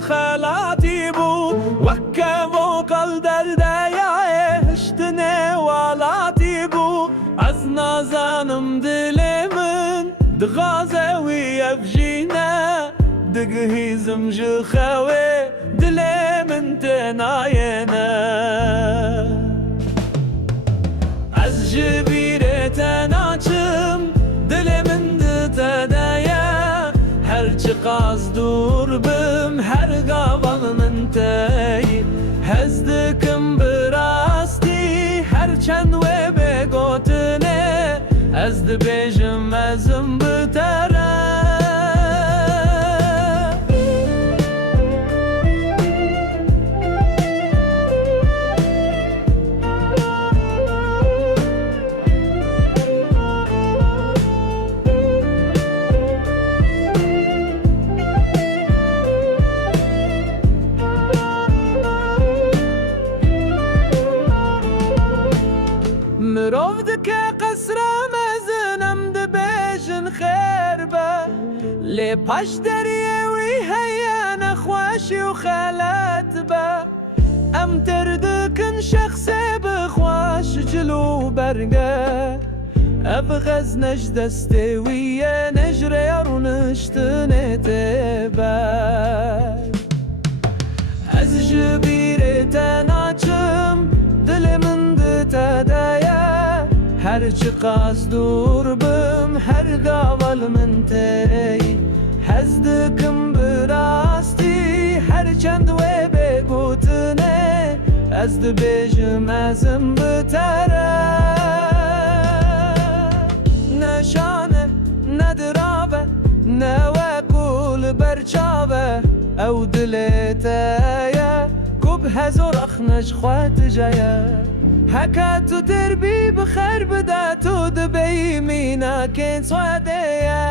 خلاتي بو وكمو قل دردايا هشتني والاتي بو از نازانم دلمن دغازه ويفجينا دقهيزم جخوي دلمن تناينا از جبيرة تناچم دلمن دتدايا هرچی قاز دور بم هر قابل من تاي هزدكم براستی هر چند و بگوتنه از دبیجم ازم بتره مروف دكا قصرة مزنم دبيجن خربة لي باش دريوي هيا نخواشي وخالات با ام تردكن شخصي بخواش جلو برقة ابغز نجدستي ويا نجري ونشتني تبا از جبيري تناچم دل من دتدايا هرچی قاز دور بم هر قاول من تی هزدکم براستی هر چند و بگوتنه از دبیجم ازم بتره نشانه ندرابه نوکول برچاوه او دلتایا کب هزار اخنش خوات جایا حكاتو تربي بخير بداتو دبي مينا كين صاديا